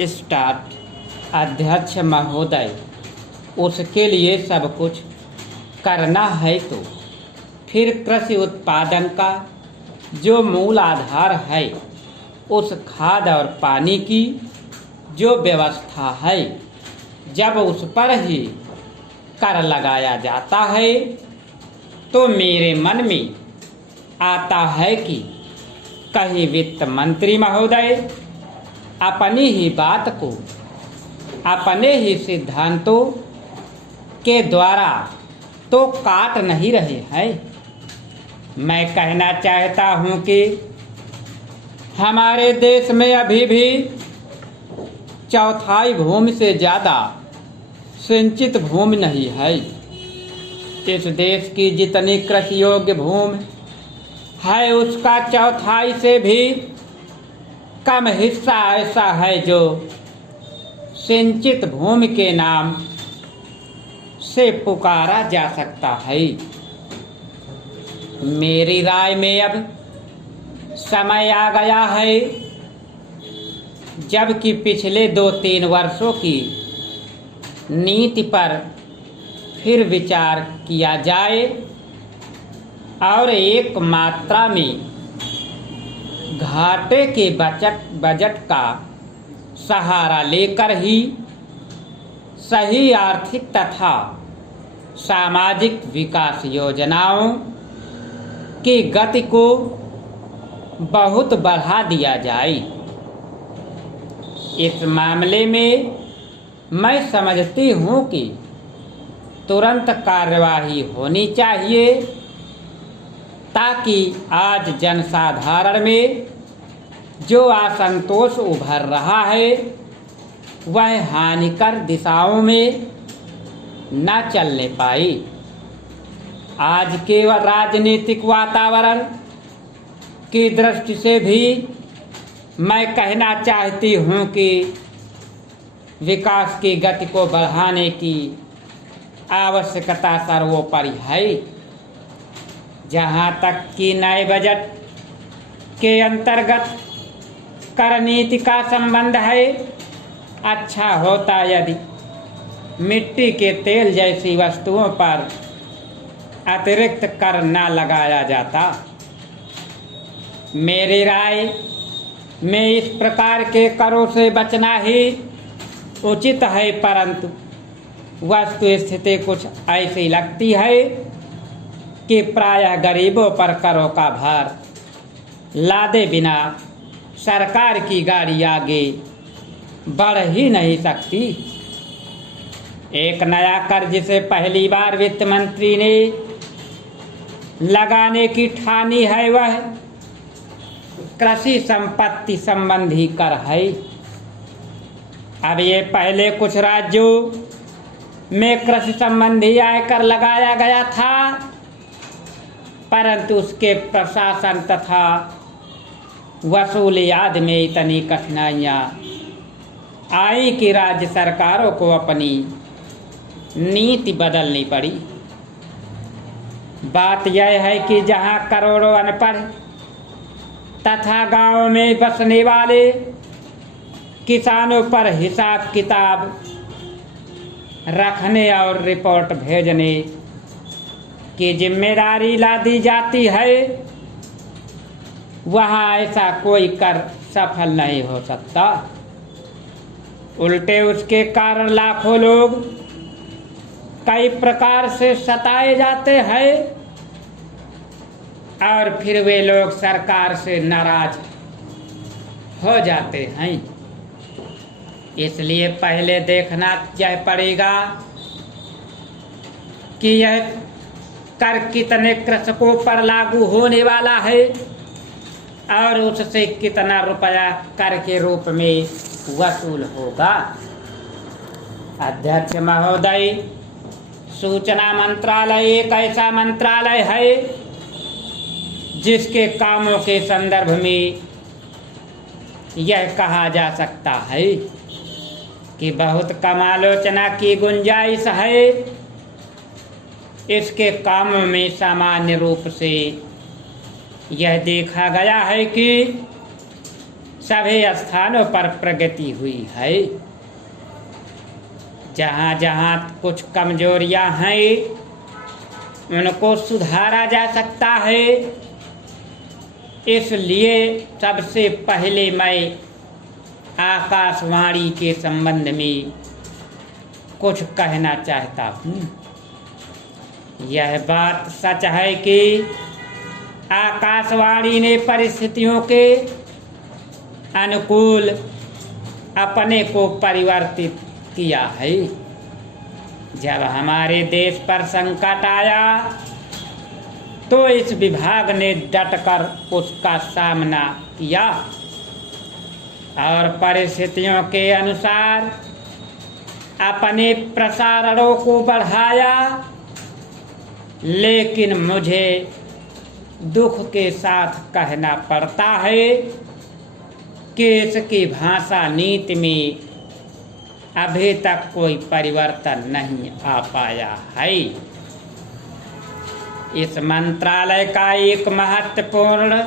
Start. अध्यक्ष महोदय, उसके लिए सब कुछ करना है तो फिर कृषि उत्पादन का जो मूल आधार है, उस खाद और पानी की जो व्यवस्था है, जब उस पर ही कर लगाया जाता है तो मेरे मन में आता है कि कहीं वित्त मंत्री महोदय अपनी ही बात को अपने ही सिद्धांतों के द्वारा तो काट नहीं रहे हैं। मैं कहना चाहता हूं कि हमारे देश में अभी भी चौथाई भूमि से ज़्यादा सिंचित भूमि नहीं है। इस देश की जितनी कृषि योग्य भूमि है, उसका चौथाई से भी कम हिस्सा ऐसा है जो सिंचित भूमि के नाम से पुकारा जा सकता है। मेरी राय में अब समय आ गया है जबकि पिछले 2-3 वर्षों की नीति पर फिर विचार किया जाए और एक मात्रा में घाटे के बजट का सहारा लेकर ही सही आर्थिक तथा सामाजिक विकास योजनाओं की गति को बहुत बढ़ा दिया जाए। इस मामले में मैं समझती हूँ कि तुरंत कार्यवाही होनी चाहिए ताकि आज जनसाधारण में जो असंतोष उभर रहा है वह हानिकर दिशाओं में न चलने पाए। आज के राजनीतिक वातावरण की दृष्टि से भी मैं कहना चाहती हूँ कि विकास की गति को बढ़ाने की आवश्यकता सर्वोपरि है। जहाँ तक कि नए बजट के अंतर्गत कर नीति का संबंध है, अच्छा होता यदि मिट्टी के तेल जैसी वस्तुओं पर अतिरिक्त कर न लगाया जाता। मेरी राय में इस प्रकार के करों से बचना ही उचित है, परंतु वस्तु स्थिति कुछ ऐसी लगती है कि प्रायः गरीबों पर करों का भार लादे बिना सरकार की गाड़ी आगे बढ़ ही नहीं सकती। एक नया कर जिसे पहली बार वित्त मंत्री ने लगाने की ठानी है वह कृषि संपत्ति संबंधी कर है। अब ये पहले कुछ राज्यों में कृषि संबंधी आयकर लगाया गया था, परंतु उसके प्रशासन तथा वसूली आदि में इतनी कठिनाइयाँ आई कि राज्य सरकारों को अपनी नीति बदलनी पड़ी। बात यह है कि जहाँ करोड़ों अनपढ़ तथा गांवों में बसने वाले किसानों पर हिसाब किताब रखने और रिपोर्ट भेजने की जिम्मेदारी ला दी जाती है, वहाँ ऐसा कोई कर सफल नहीं हो सकता। उल्टे उसके कारण लाखों लोग कई प्रकार से सताए जाते हैं और फिर वे लोग सरकार से नाराज हो जाते हैं। इसलिए पहले देखना यह पड़ेगा कि यह कर कितने कृषकों पर लागू होने वाला है और उससे कितना रुपया कर के रूप में वसूल होगा। अध्यक्ष महोदय, सूचना मंत्रालय एक ऐसा मंत्रालय है जिसके कामों के संदर्भ में यह कहा जा सकता है कि बहुत कम आलोचना की गुंजाइश है। इसके कामों में सामान्य रूप से यह देखा गया है कि सभी स्थानों पर प्रगति हुई है। जहाँ जहाँ कुछ कमजोरियाँ हैं उनको सुधारा जा सकता है। इसलिए सबसे पहले मैं आकाशवाणी के संबंध में कुछ कहना चाहता हूँ। यह बात सच है कि आकाशवाणी ने परिस्थितियों के अनुकूल अपने को परिवर्तित किया है। जब हमारे देश पर संकट आया तो इस विभाग ने डटकर उसका सामना किया और परिस्थितियों के अनुसार अपने प्रसारणों को बढ़ाया। लेकिन मुझे दुख के साथ कहना पड़ता है कि इसकी भाषा नीति में अभी तक कोई परिवर्तन नहीं आ पाया है। इस मंत्रालय का एक महत्वपूर्ण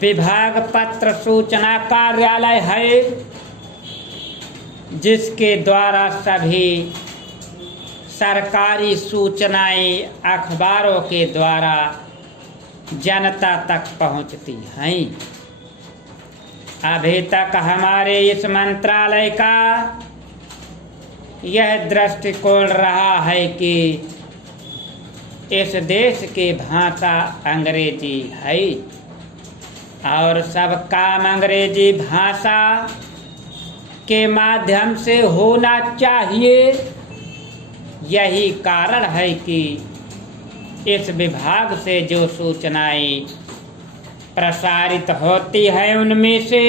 विभाग पत्र सूचना कार्यालय है, जिसके द्वारा सभी सरकारी सूचनाएं अखबारों के द्वारा जनता तक पहुंचती हैं। अभी तक हमारे इस मंत्रालय का यह दृष्टिकोण रहा है कि इस देश की भाषा अंग्रेजी है और सब काम अंग्रेजी भाषा के माध्यम से होना चाहिए। यही कारण है कि इस विभाग से जो सूचनाएं प्रसारित होती है उनमें से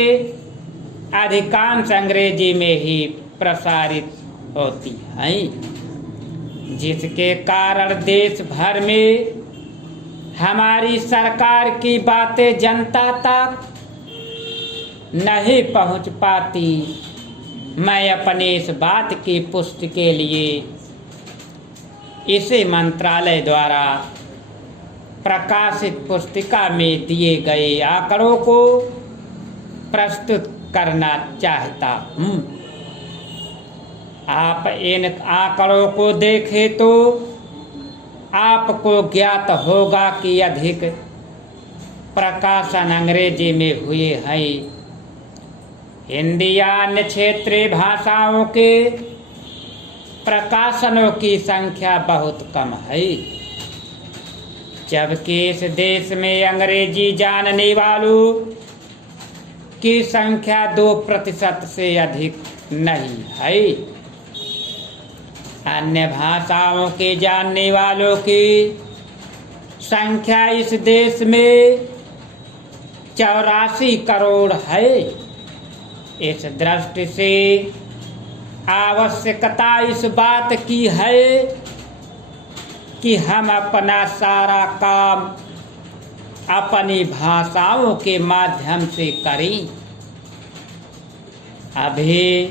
अधिकांश अंग्रेजी में ही प्रसारित होती हैं, जिसके कारण देश भर में हमारी सरकार की बातें जनता तक नहीं पहुंच पाती। मैं अपने इस बात की पुष्टि के लिए इसे मंत्रालय द्वारा प्रकाशित पुस्तिका में दिए गए आंकड़ों को प्रस्तुत करना चाहता हूँ। आप इन आंकड़ों को देखें तो आपको ज्ञात होगा कि अधिक प्रकाशन अंग्रेजी में हुए हैं। हिंदी या अन्य क्षेत्रीय भाषाओं के प्रकाशनों की संख्या बहुत कम है, जबकि इस देश में अंग्रेजी जानने वालों की संख्या 2% से अधिक नहीं है। अन्य भाषाओं के जानने वालों की संख्या इस देश में 84 करोड़ है। इस दृष्टि से आवश्यकता इस बात की है कि हम अपना सारा काम अपनी भाषाओं के माध्यम से करें। अभी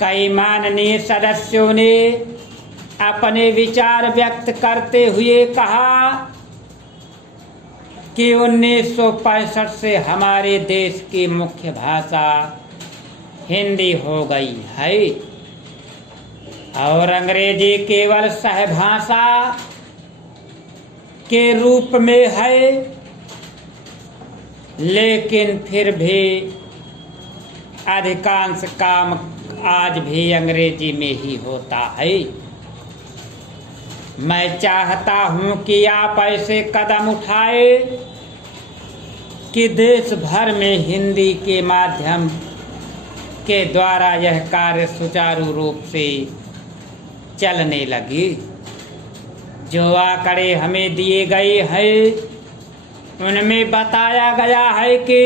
कई माननीय सदस्यों ने अपने विचार व्यक्त करते हुए कहा कि 1965 से हमारे देश की मुख्य भाषा हिंदी हो गई है और अंग्रेजी केवल सहभाषा के रूप में है। लेकिन फिर भी अधिकांश काम आज भी अंग्रेजी में ही होता है। मैं चाहता हूं कि आप ऐसे कदम उठाए कि देश भर में हिंदी के माध्यम के द्वारा यह कार्य सुचारू रूप से चलने लगे। जो आंकड़े हमें दिए गए हैं उनमें बताया गया है कि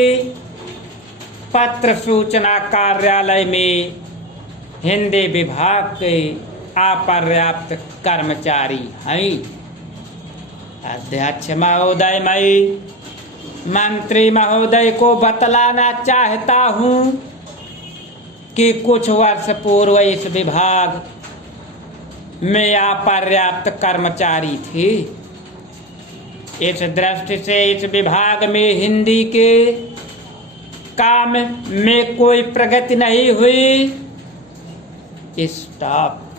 पत्र सूचना कार्यालय में हिंदी विभाग के अपर्याप्त कर्मचारी हैं। अध्यक्ष महोदय, मैं मंत्री महोदय को बतलाना चाहता हूं कि कुछ वर्ष पूर्व इस विभाग में अपर्याप्त कर्मचारी थे। इस दृष्टि से इस विभाग में हिंदी के काम में कोई प्रगति नहीं हुई। स्टॉप।